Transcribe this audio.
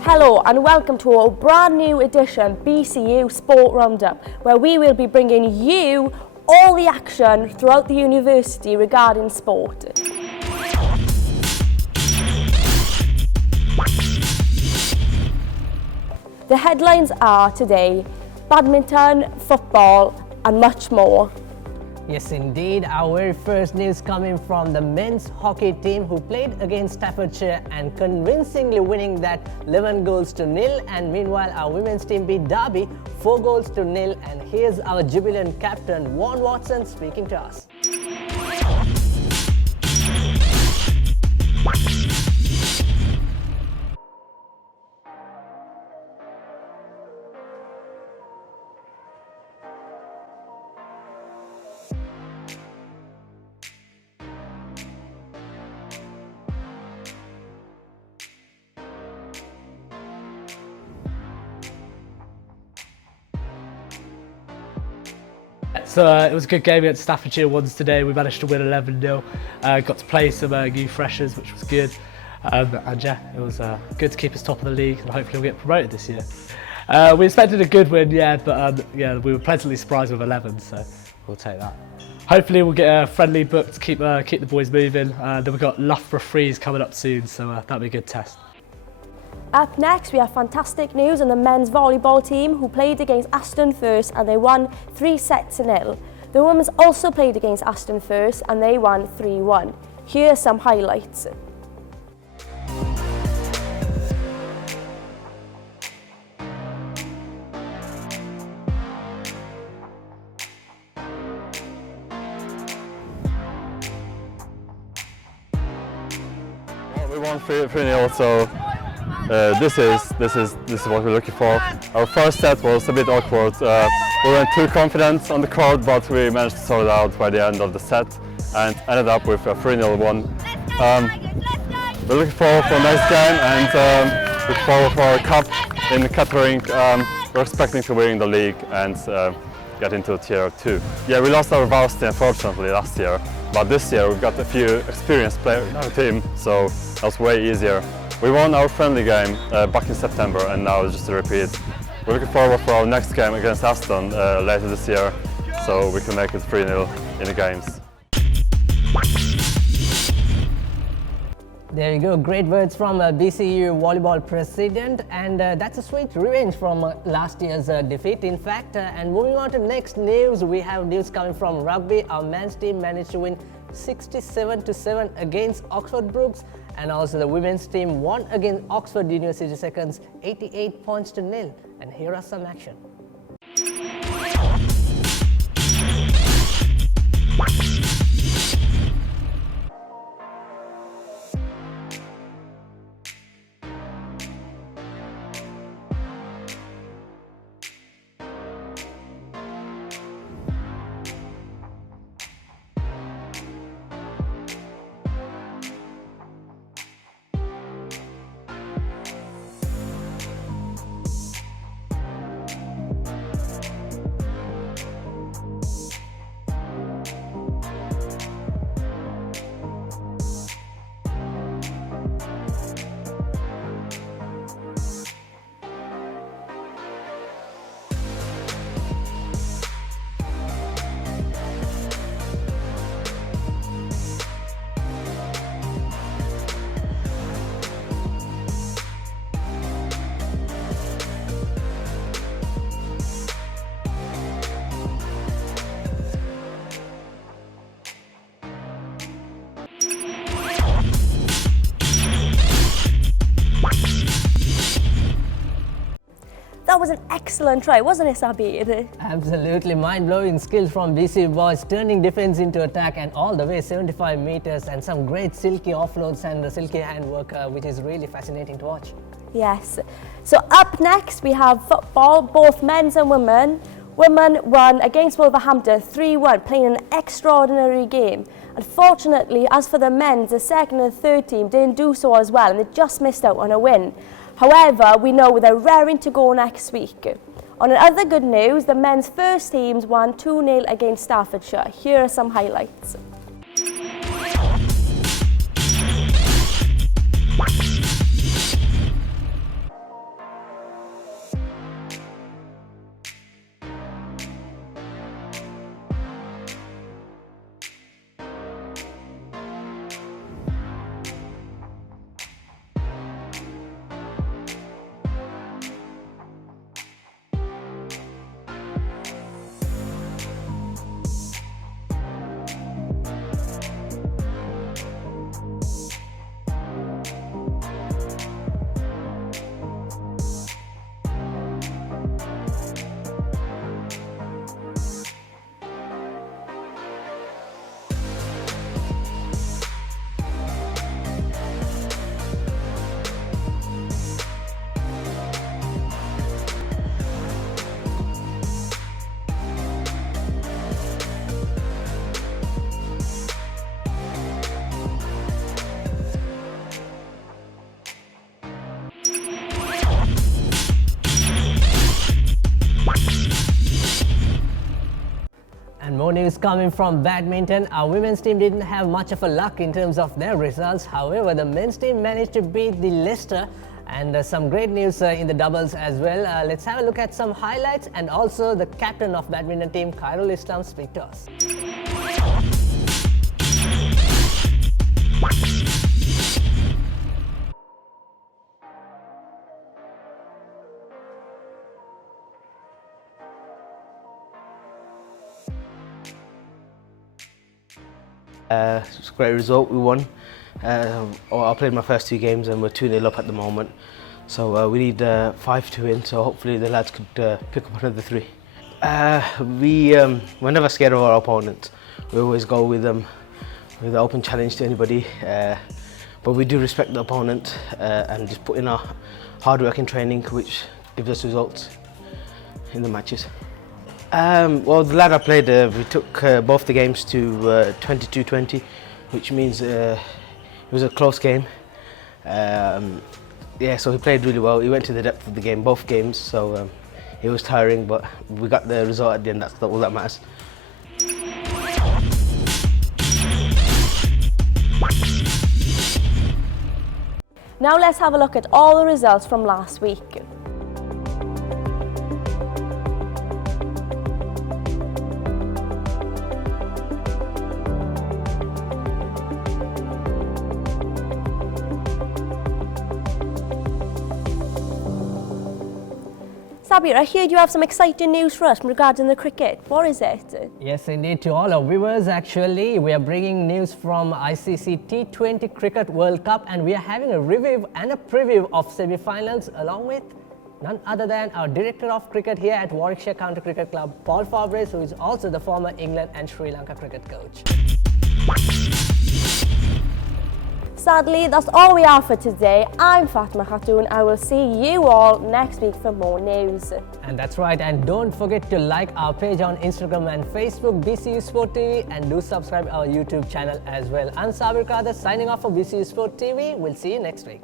Hello and welcome to a brand new edition BCU Sport Round Up, where we will be bringing you all the action throughout the university regarding sport. The headlines are today: badminton, football and much more. Yes, indeed. Our very first news coming from the men's hockey team, who played against Staffordshire and convincingly winning that 11 goals to nil. And meanwhile, our women's team beat Derby 4 goals to nil. And here's our jubilant captain, Vaughan Watson, speaking to us. So it was a good game against Staffordshire once today. We managed to win 11-0. Got to play some new freshers, which was good. And yeah, it was good to keep us top of the league, and hopefully we'll get promoted this year. We expected a good win, yeah, but yeah, we were pleasantly surprised with 11, so we'll take that. Hopefully we'll get a friendly book to keep the boys moving. Then we've got Loughborough Freeze coming up soon, so that'll be a good test. Up next, we have fantastic news on the men's volleyball team, who played against Aston first and they won 3-0. The women's also played against Aston first and they won 3-1. Here are some highlights. We won 3-0, so this is what we're looking for. Our first set was a bit awkward. We weren't too confident on the court, but we managed to sort it out by the end of the set and ended up with a 3-0 win. We're looking forward for the next game and look forward for our cup in Kettering. We're expecting to win the league and get into Tier 2. Yeah, we lost our varsity unfortunately last year, but this year we've got a few experienced players in our team, so that was way easier. We won our friendly game back in September, and now it's just a repeat. We're looking forward for our next game against Aston later this year, so we can make it 3-0 in the games. There you go, great words from BCU volleyball president, and that's a sweet revenge from last year's defeat, in fact. And moving on to next news, we have news coming from rugby. Our men's team managed to win 67-7 against Oxford Brooks, and also the women's team won against Oxford University Seconds 88 points to nil. And here are some action. That was an excellent try, wasn't it, Sabir? Absolutely mind-blowing skills from BC boys, turning defense into attack and all the way 75 meters, and some great silky offloads and the silky handwork, which is really fascinating to watch. Yes. So up next we have football, both men's and women. Women won against Wolverhampton 3-1, playing an extraordinary game. Unfortunately, as for the men's, the second and third team didn't do so as well, and they just missed out on a win. However, we know they're raring to go next week. On other good news, the men's first teams won 2-0 against Staffordshire. Here are some highlights. And more news coming from badminton. Our women's team didn't have much of a luck in terms of their results. However, the men's team managed to beat the Leicester, and some great news in the doubles as well. Let's have a look at some highlights, and also the captain of badminton team, Khairul Islam, speak to us. It's a great result, we won. I played my first 2 games and we're 2-0 up at the moment. So we need 5 to win, so hopefully the lads could pick up another 3. We're never scared of our opponents. We always go with them with an open challenge to anybody. But we do respect the opponent and just put in our hard work in training, which gives us results in the matches. Well, the lad I played, we took both the games to 22-20, which means it was a close game. Yeah, so he played really well. He went to the depth of the game, both games, so it was tiring, but we got the result at the end. That's all that matters. Now let's have a look at all the results from last week. Sabir, I heard you have some exciting news for us regarding the cricket. What is it? Yes, indeed. To all our viewers, actually, we are bringing news from ICC T20 Cricket World Cup, and we are having a review and a preview of semi-finals along with none other than our Director of Cricket here at Warwickshire County Cricket Club, Paul Fabres, who is also the former England and Sri Lanka cricket coach. Sadly, that's all we have for today. I'm Fatma Khatoon. I will see you all next week for more news. And that's right, and don't forget to like our page on Instagram and Facebook, BCU Sport TV, and do subscribe our YouTube channel as well. I'm Sabir Kader signing off for BCU Sport TV. We'll see you next week.